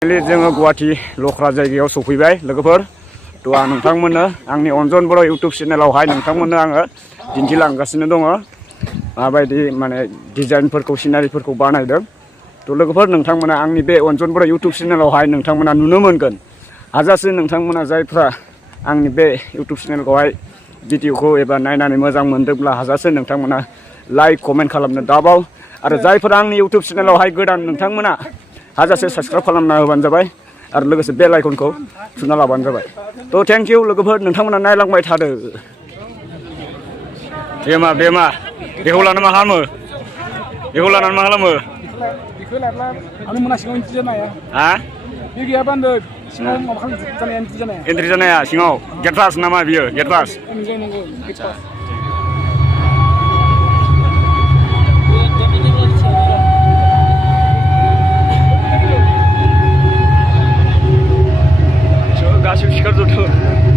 जोङो गुवाहाटी लख्रा जायगायाव सफैबाय लोगोफोर थ' आं नोंथांमोननो आंनि अनजन बर' इउटुब चेनेलावहाय नोंथांमोननो आङो दिन्थिलांगासिनो दङ माबायदि माने डिजाइनफोरखौ सिनारिफोरखौ बानायदों थ' लोगोफोर नोंथांमोना आंनि बे अनजन बर' इउटुब चेनेलावहाय नोंथांमोना नुनो मोनगोन हाजासे नोंथांमोना जायफ्रा आंनि बे इउटुब चेनेलखौहाय भिडिअखौ एबा नायनानै मोजां मोनदोंब्ला हाजासे नोंथांमोना लाइक कमेन्ट खालामनो दाबाव आरो जायफोरा आंनि इउटुब चेनेलावहाय गोदान नोंथांमोना हाजासे साबस्क्राइब खालामना होबानो जाबाय आरो लोगोसे बेल आइकनखौ थुना लाबानो जाबाय थ' थेंक इउ लोगोफोर नोंथांमोना नायलांबाय थादो बेमा बेखौ लानानै मा खालामो बेखौ लानानै मा खालामो बेखौ लाब्ला आंनि मोना सिङाव एन्ट्रि जानो हाया हा बे गैयाबा होनदों सिङाव माबा खालामनो एन्ट्रि जानाया सिङाव गेट पास नामा बियो गेट पास नंगौ गेट पास गासिबो सिखारजोबदों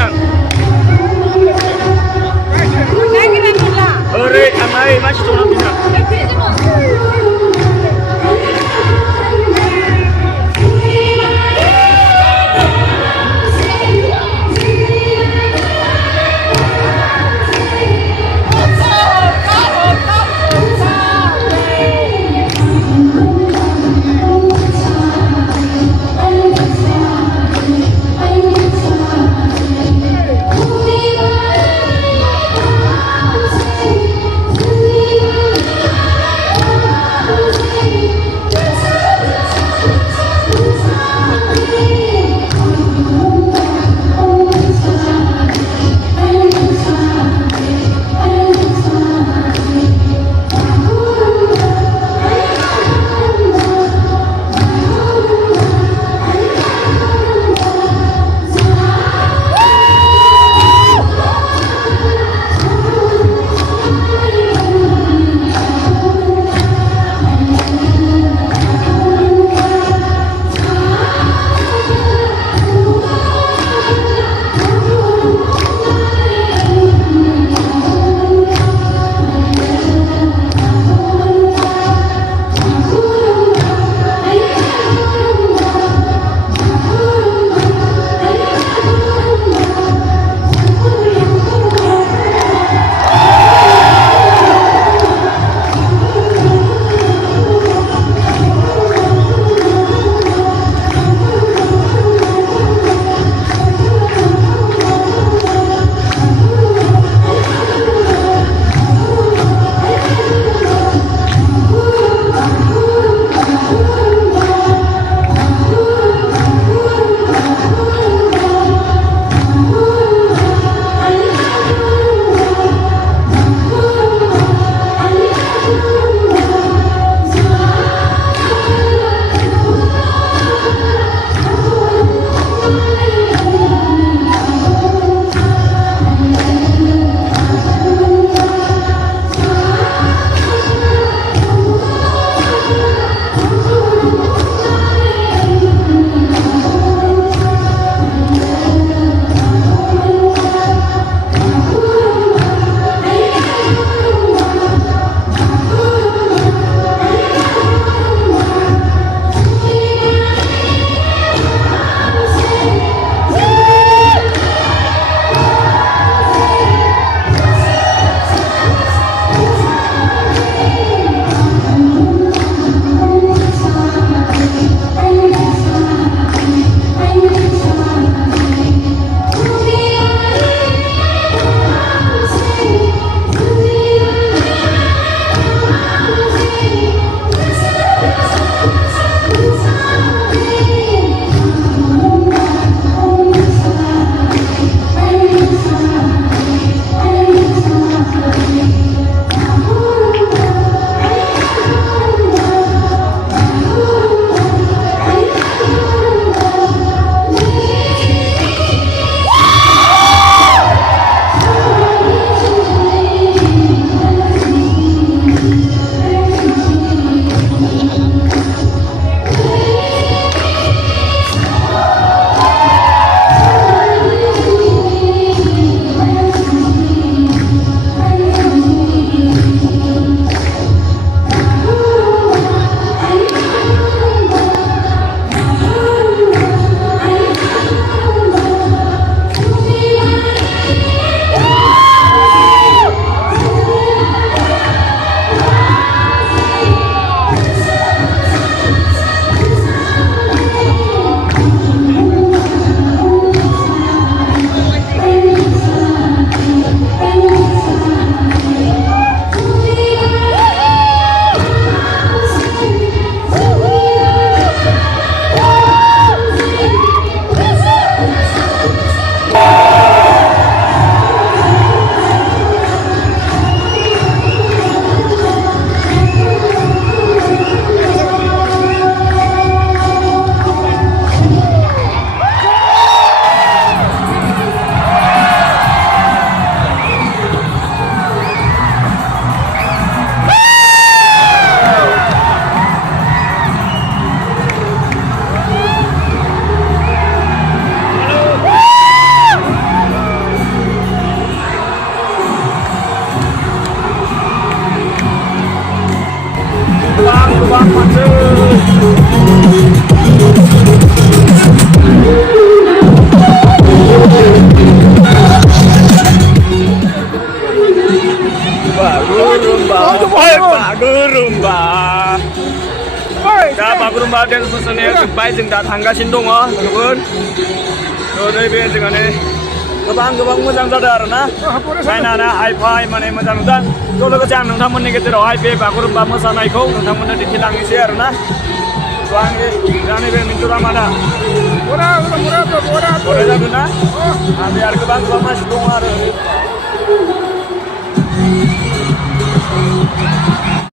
pisan. Ore anai masih tuna pisan. gombang mantap. Bagurumba. दा बागुरुम्बा डेन्स मोसानाया जोब्बाय जों दा थांगासिनो दङ लोगोफोर थ' नैबे जोंहानो गोबां मोजां जादों आरोना नायनानै हाइ फाइ माने मोजां नुदों थ' लोगोसे आं नोंथांमोननि गेजेरावहाय बे बागुरुम्बा मोसानायखौ नोंथांमोननो दिन्थिलांनोसै आरोना थ' आंनि दा नैबे मिन्टुरामादा बराय जादों ना आरो गोबां मानसि दङ आरो